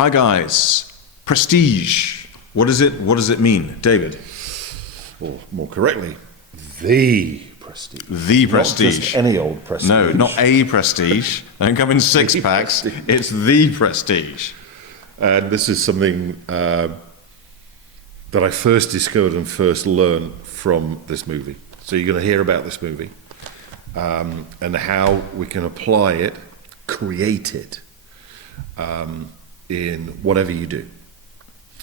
Hi guys, prestige. What is it? What does it mean, David? Or more correctly, the prestige. The Not prestige. just any old prestige. No, not a prestige. Don't come in six packs. It's the prestige. And this is something that I first discovered and first learned from this movie. So you're going to hear about this movie and how we can apply it, create it in whatever you do.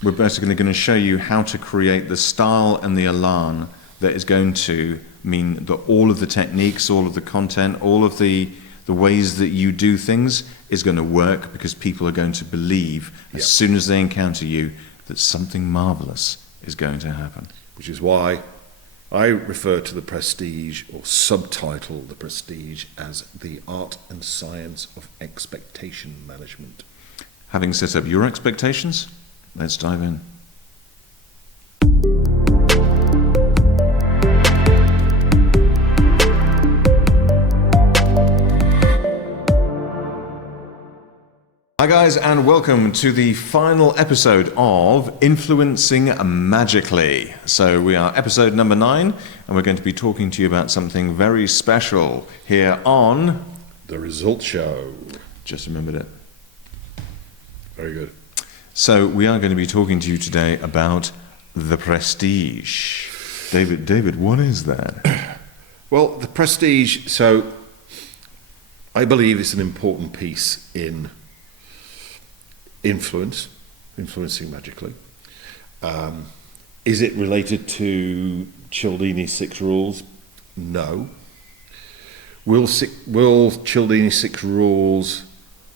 We're basically going to show you how to create the style and the elan that is going to mean that all of the techniques, all of the content, all of the ways that you do things is going to work because people are going to believe as soon as they encounter you that something marvelous is going to happen. Which is why I refer to the prestige, or subtitle the prestige, as the art and science of expectation management. Having set up your expectations, let's dive in. Hi guys, and welcome to the final episode of Influencing Magically. So we are episode number 9, and we're going to be talking to you about something very special here on The Result Show. Just remembered it. Very good. So we are going to be talking to you today about the prestige. David, what is that? Well, the prestige, so I believe it's an important piece in influencing magically. Is it related to Cialdini's 6 rules? No. Will Cialdini's 6 rules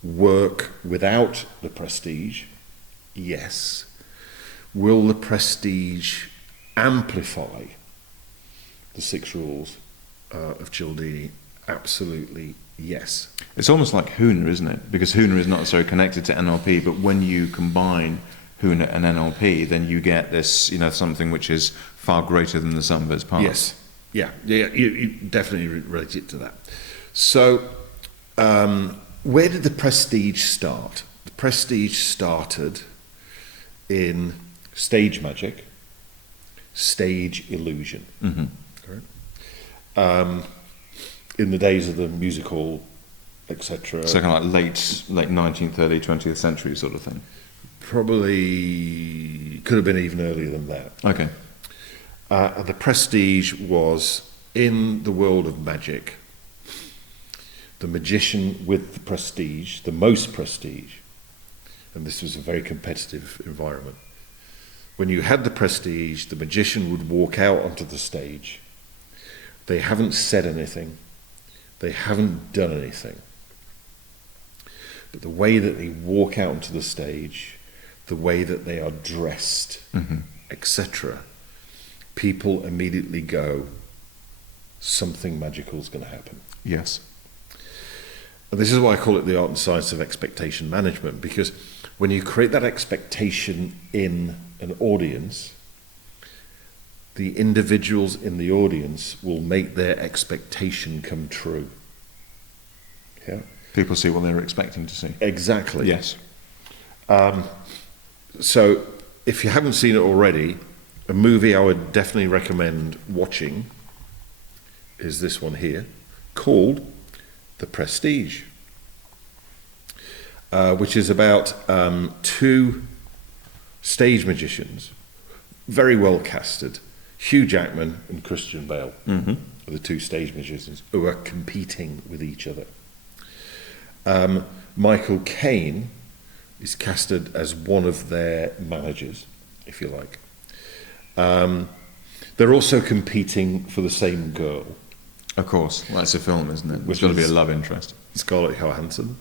work without the prestige? Yes. Will the prestige amplify the 6 rules of Cialdini? Absolutely yes. It's almost like Huna, isn't it? Because Huna is not necessarily connected to NLP, but when you combine Huna and NLP, then you get this, something which is far greater than the sum of its parts. Yes. Yeah, you definitely relate it to that. So, where did the prestige start? The prestige started in stage magic, stage illusion. Mm-hmm. Correct? In the days of the musical, etc. So kind of like late 19th, early 20th century sort of thing. Probably could have been even earlier than that. Okay. The prestige was in the world of magic. The magician with the prestige, the most prestige, and this was a very competitive environment. When you had the prestige, the magician would walk out onto the stage. They haven't said anything. They haven't done anything. But the way that they walk out onto the stage, the way that they are dressed, etc., people immediately go, something magical is going to happen. Yes. And this is why I call it the art and science of expectation management, because when you create that expectation in an audience, the individuals in the audience will make their expectation come true. Yeah. People see what they're expecting to see. Exactly. Yes. So, if you haven't seen it already, a movie I would definitely recommend watching is this one here, called The Prestige, which is about 2 stage magicians, very well casted. Hugh Jackman and Christian Bale are the 2 stage magicians who are competing with each other. Michael Caine is casted as one of their managers, if you like. They're also competing for the same girl. Of course. Well, it's a film, isn't it? There's got to be a love interest. Scarlett Johansson.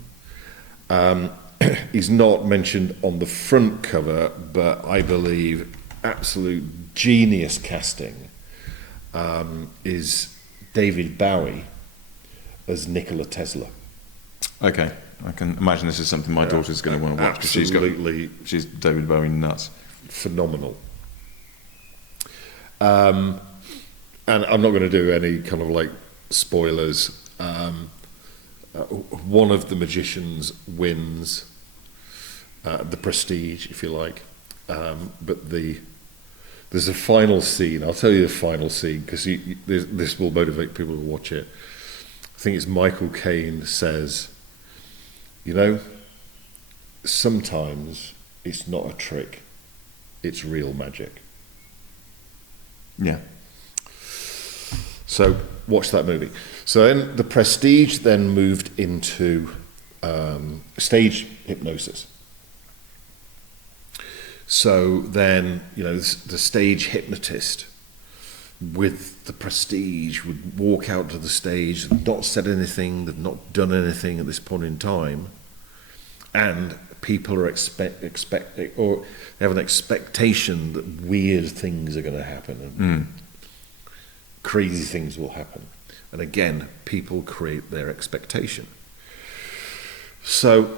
He's not mentioned on the front cover, but I believe absolute genius casting is David Bowie as Nikola Tesla. Okay. I can imagine this is something my daughter's going to want to watch because she's David Bowie nuts. Phenomenal. And I'm not going to do any kind of like spoilers. One of the magicians wins the prestige, if you like. But there's a final scene. I'll tell you the final scene because this will motivate people to watch it. I think it's Michael Caine says, you know, sometimes it's not a trick, it's real magic. Yeah. So watch that movie. So then the prestige then moved into stage hypnosis. So then, you know, the stage hypnotist with the prestige would walk out to the stage, they've not said anything, they've not done anything at this point in time, and people are expecting, or they have an expectation that weird things are going to happen and crazy things will happen. And again, people create their expectation. So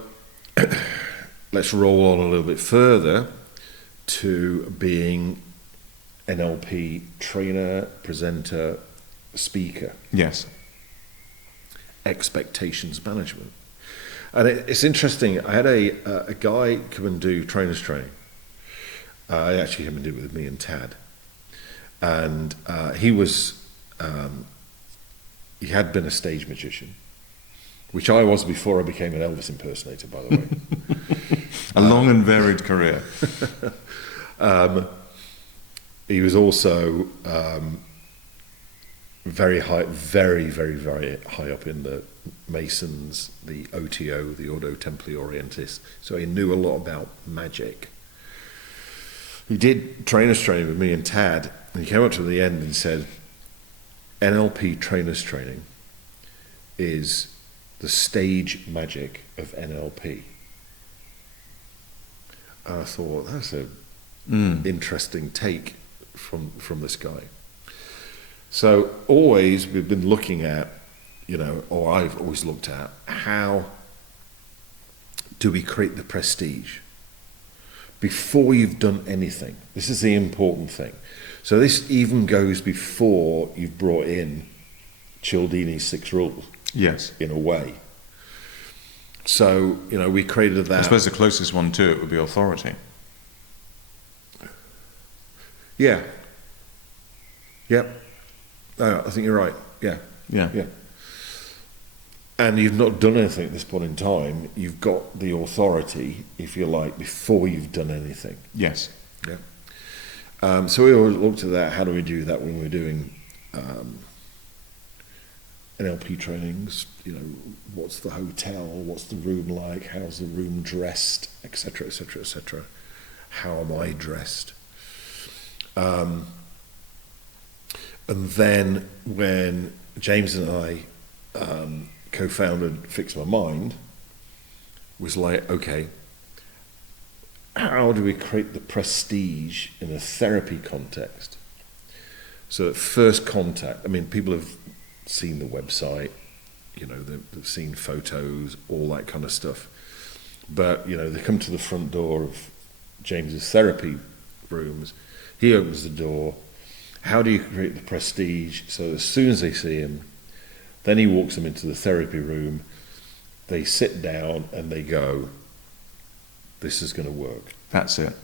let's roll on a little bit further to being NLP trainer, presenter, speaker. Yes. Expectations management. And it's interesting, I had a guy come and do trainers training. I actually had him do it with me and Tad. And he had been a stage magician, which I was before I became an Elvis impersonator, by the way. A long and varied career. He was also very high, very, very, very high up in the Masons, the OTO, the Ordo Templi Orientis. So he knew a lot about magic. He did trainers training with me and Tad, and he came up to the end and said, NLP trainers training is the stage magic of NLP. And I thought, that's a interesting take from this guy. So always we've been looking at, you know, or I've always looked at, how do we create the prestige before you've done anything? This is the important thing. So this even goes before you've brought in Cialdini's 6 rules. Yes. In a way. So, you know, we created that. I suppose the closest one to it would be authority. Yeah. Yep. No, I think you're right. Yeah. Yeah. Yeah. And you've not done anything at this point in time. You've got the authority, if you like, before you've done anything. Yes. Yeah. So we always looked at that. How do we do that when we're doing NLP trainings? You know, what's the hotel? What's the room like? How's the room dressed? Etc. Etc. Etc. How am I dressed? And then when James and I co-founded Fix My Mind, was like, okay, how do we create the prestige in a therapy context? So at first contact, I mean, people have seen the website, you know, they've seen photos, all that kind of stuff. But, you know, they come to the front door of James's therapy rooms. He opens the door. How do you create the prestige? So as soon as they see him, then he walks them into the therapy room. They sit down and they go, this is going to work. That's it.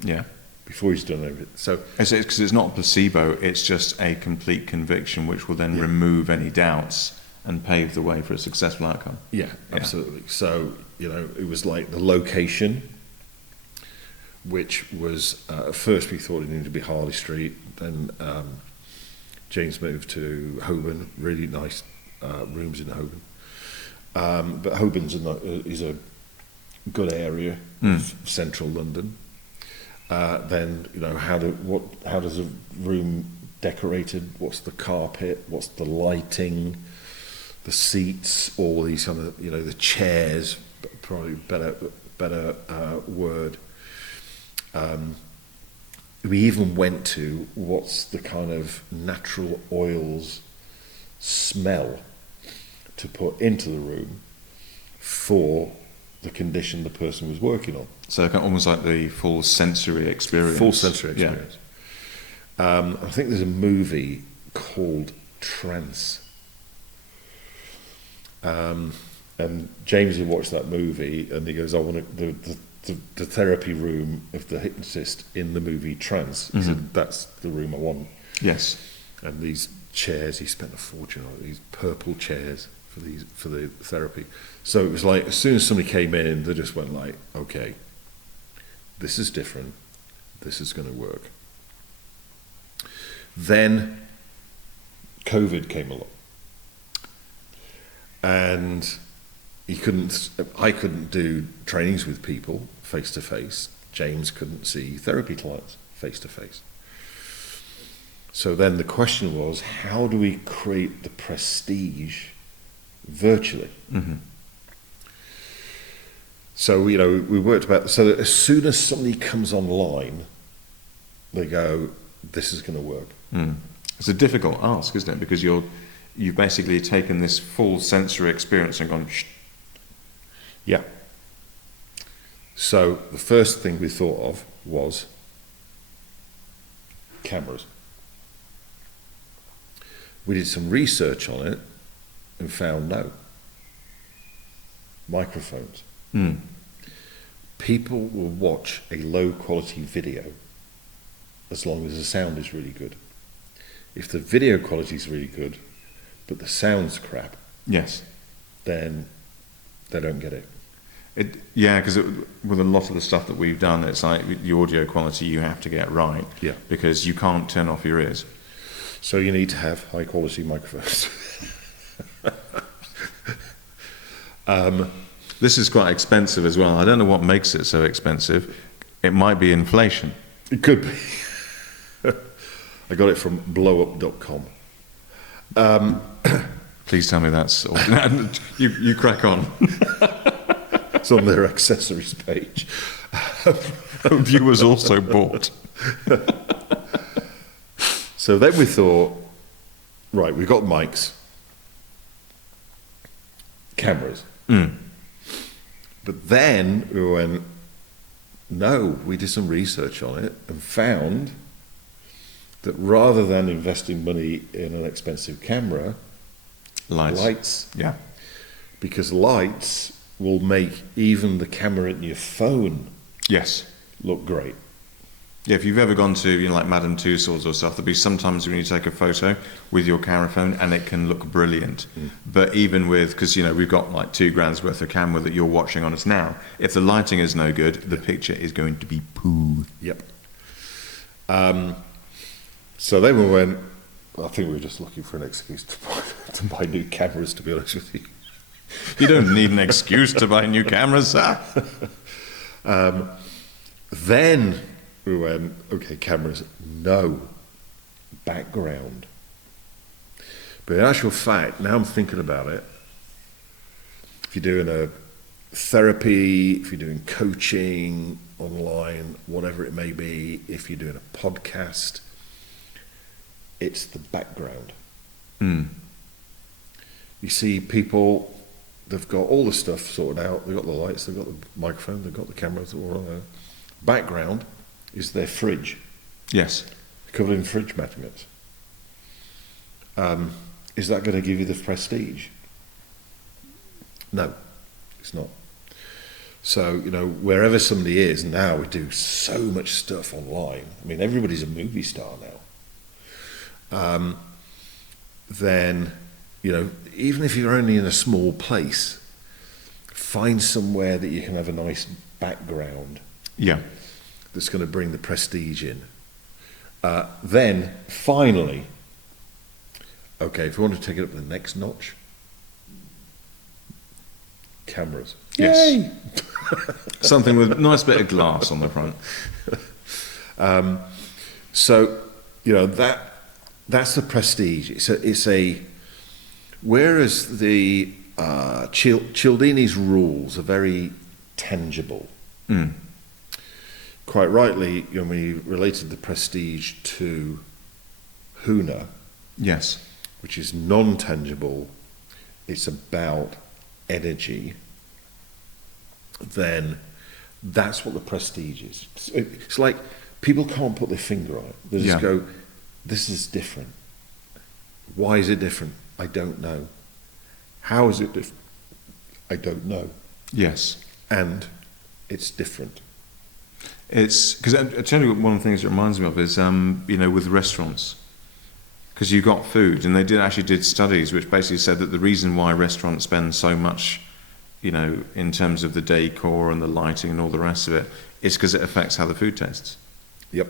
Yeah. Before he's done everything. So because it's not a placebo, it's just a complete conviction which will then remove any doubts and pave the way for a successful outcome. Yeah, absolutely. So, you know, it was like the location, which was, at first we thought it needed to be Harley Street. Then James moved to Holborn, really nice rooms in Holborn. But Holborn's is a good area of central London. Then, you know, how does a room decorated? What's the carpet? What's the lighting? The seats? All these kind of, you know, the chairs. Probably better word. We even went to what's the kind of natural oils smell to put into the room for the condition the person was working on. So almost like the full sensory experience. Full sensory experience. Yeah. I think there's a movie called Trance. And James had watched that movie and he goes, I want to, the therapy room of the hypnotist in the movie Trance. He said, that's the room I want. Yes. And these chairs, he spent a fortune on these purple chairs for the therapy. So it was like, as soon as somebody came in, they just went like, okay, this is different. This is going to work. Then COVID came along. And I couldn't do trainings with people face to face. James couldn't see therapy clients face to face. So then the question was, how do we create the prestige virtually? Mm-hmm. So, we worked about, so that as soon as somebody comes online, they go, this is going to work. Mm. It's a difficult ask, isn't it? Because you've basically taken this full sensory experience and gone, shh. Yeah. So the first thing we thought of was cameras. We did some research on it and found no. Microphones. Mm. People will watch a low quality video as long as the sound is really good. If the video quality is really good, but the sound's crap, Yes. then they don't get it. Because with a lot of the stuff that we've done, it's like the audio quality you have to get right. Yeah. Because you can't turn off your ears. So you need to have high quality microphones. This is quite expensive as well. I don't know what makes it so expensive. It might be inflation. It could be. I got it from blowup.com. Please tell me that's... you crack on. It's on their accessories page. Viewers also bought. So then we thought, right, we've got mics, cameras. Mm. But then we went, no, we did some research on it and found that rather than investing money in an expensive camera, lights. Yeah. Because lights will make even the camera in your phone Yes. look great. Yeah, if you've ever gone to, like Madame Tussauds or stuff, there'll be sometimes when you take a photo with your camera phone and it can look brilliant. Mm. But even with, because, we've got like £2,000 worth of camera that you're watching on us now, if the lighting is no good, the picture is going to be poo. Yep. So then we went, I think we were just looking for an excuse to buy new cameras, to be honest with you. You don't need an excuse to buy new cameras, sir. Then we went, okay, cameras, no, background. But in actual fact, now I'm thinking about it, if you're doing a therapy, if you're doing coaching online, whatever it may be, if you're doing a podcast, it's the background. Mm. You see people, they've got all the stuff sorted out, they've got the lights, they've got the microphone, they've got the cameras, all on there. Background is their fridge. Yes. Covered in fridge magnets. Is that going to give you the prestige? No, it's not. So, wherever somebody is now, we do so much stuff online. I mean, everybody's a movie star now. Then, even if you're only in a small place, find somewhere that you can have a nice background. Yeah. That's going to bring the prestige in. Then, finally, okay, if you want to take it up the next notch, cameras. Yes. Yay! Something with a nice bit of glass on the front. So, that's the prestige. It's a whereas the Cialdini's rules are very tangible. Mm. Quite rightly, when we related the prestige to Huna, Yes. which is non-tangible, it's about energy, then that's what the prestige is. It's like people can't put their finger on it. They just go, this is different. Why is it different? I don't know. How is it different? I don't know. Yes. And it's different. It's because I tell you what, one of the things it reminds me of is with restaurants, because you got food, and they did studies which basically said that the reason why restaurants spend so much, in terms of the decor and the lighting and all the rest of it, is because it affects how the food tastes. Yep.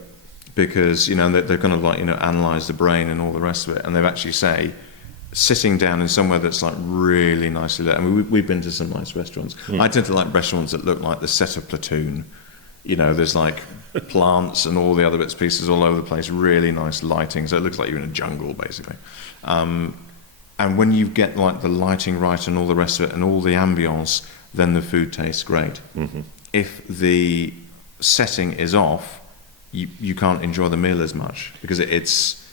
Because they're going to analyze the brain and all the rest of it, and they've actually say sitting down in somewhere that's like really nicely lit. I mean, we've been to some nice restaurants. I tend to like restaurants that look like the set of Platoon. There's like plants and all the other bits and pieces all over the place, really nice lighting, so it looks like you're in a jungle, basically. And when you get like the lighting right and all the rest of it and all the ambience, then the food tastes great. Mm-hmm. If the setting is off, you can't enjoy the meal as much, because it's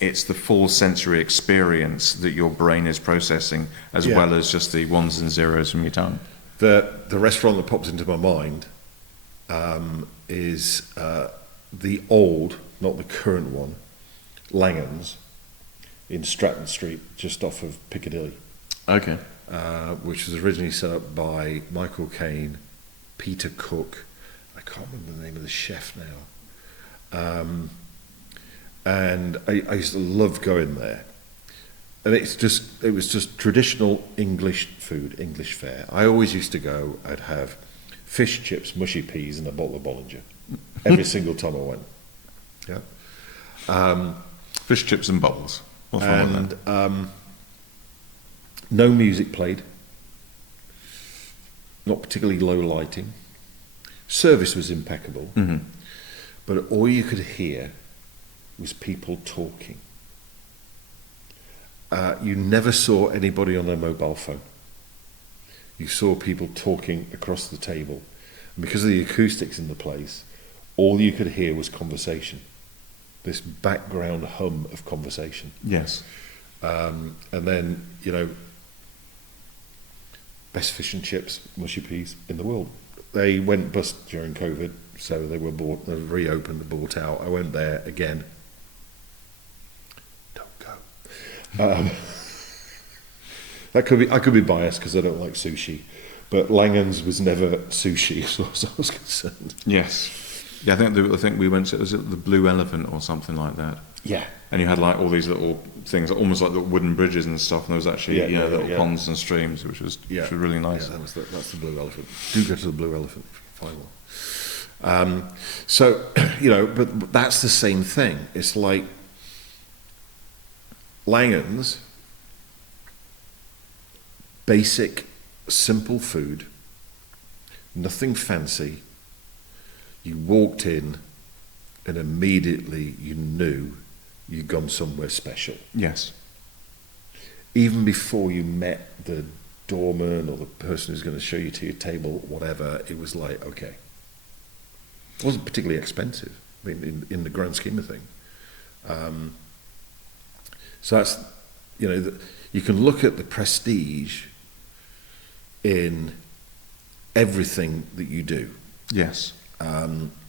the full sensory experience that your brain is processing, as well as just the ones and zeros from your tongue. The restaurant that pops into my mind is the old, not the current one, Langhams in Stratton Street, just off of Piccadilly. Okay. Which was originally set up by Michael Caine, Peter Cook. I can't remember the name of the chef now. And I used to love going there. And it was just traditional English food, English fare. I always used to go, I'd have fish, chips, mushy peas, and a bottle of Bollinger every single time I went. Yeah. Fish, chips, and bubbles. What's wrong with that? No music played. Not particularly low lighting. Service was impeccable. Mm-hmm. But all you could hear was people talking. You never saw anybody on their mobile phone. You saw people talking across the table. And because of the acoustics in the place, all you could hear was conversation. This background hum of conversation. Yes. And then, best fish and chips, mushy peas in the world. They went bust during COVID, so they were reopened, bought out. I went there again. Don't go. I could be biased because I don't like sushi, but Langhams was never sushi as far as I was concerned. Yes. Yeah, I think we went to, was it the Blue Elephant or something like that? Yeah. And you had like all these little things, almost like the wooden bridges and stuff, and there was actually little ponds and streams, which was really nice. Yeah, that's the Blue Elephant. Do go to the Blue Elephant if you find one. So, but that's the same thing. It's like Langhams, basic, simple food, nothing fancy. You walked in and immediately you knew you'd gone somewhere special. Yes. Even before you met the doorman or the person who's going to show you to your table, whatever, it was like, okay. It wasn't particularly expensive, I mean, in the grand scheme of things. So that's, you can look at the prestige in everything that you do. Yes.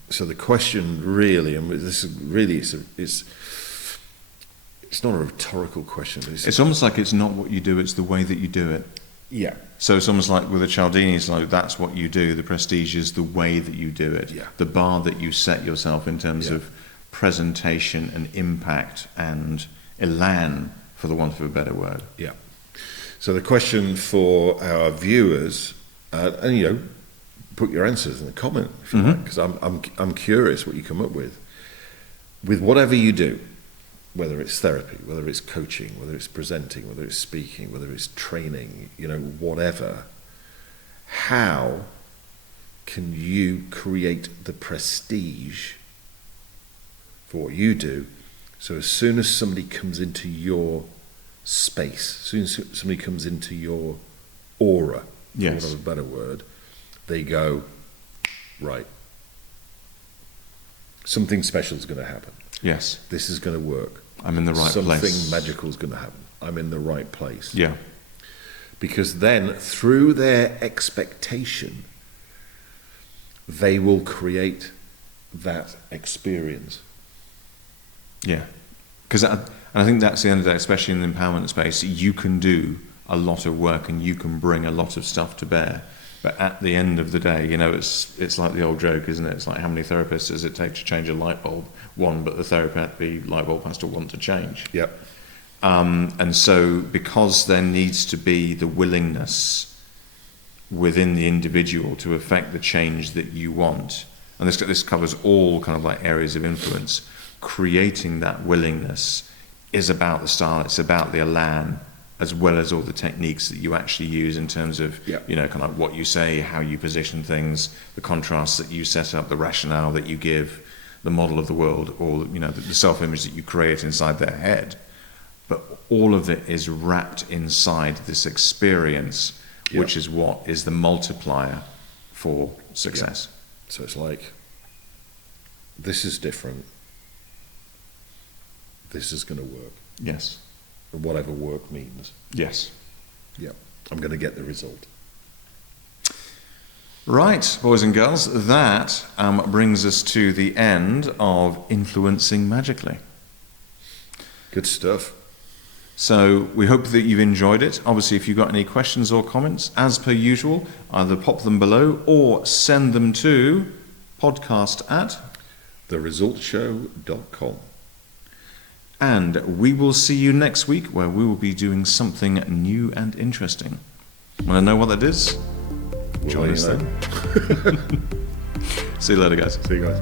So the question really, and this is really, it's not a rhetorical question. It's almost like it's not what you do, it's the way that you do it. Yeah. So it's almost like with the Cialdini's, like that's what you do. The prestige is the way that you do it. Yeah. The bar that you set yourself in terms of presentation and impact and elan, for the want of a better word. Yeah. So the question for our viewers, and put your answers in the comment if you like, because I'm curious what you come up with whatever you do, whether it's therapy, whether it's coaching, whether it's presenting, whether it's speaking, whether it's training, whatever. How can you create the prestige for what you do? So as soon as somebody comes into your space, as soon as somebody comes into your aura, for want of a better word, they go, right, something special is going to happen. Yes. This is going to work. I'm in the right place. Something magical is going to happen. I'm in the right place. Yeah. Because then, through their expectation, they will create that experience. Yeah. Because I think that's the end of the day, especially in the empowerment space, you can do a lot of work and you can bring a lot of stuff to bear. But at the end of the day, you know, it's like the old joke, isn't it? It's like, how many therapists does it take to change a light bulb? One, but the light bulb has to want to change. Yep. And so because there needs to be the willingness within the individual to affect the change that you want, and this covers all kind of like areas of influence, creating that willingness is about the style, it's about the elan, as well as all the techniques that you actually use in terms of, you know, kind of like what you say, how you position things, the contrasts that you set up, the rationale that you give, the model of the world, or, you know, the self-image that you create inside their head. But all of it is wrapped inside this experience, which is what is the multiplier for success. So it's like, this is different. This is going to work. Yes. Whatever work means. Yes. Yeah. I'm going to get the result. Right, boys and girls, that brings us to the end of Influencing Magically. Good stuff. So we hope that you've enjoyed it. Obviously, if you've got any questions or comments, as per usual, either pop them below or send them to podcast@theresultshow.com. And we will see you next week, where we will be doing something new and interesting. Want to know what that is? Join us then. See you later, guys. See you guys.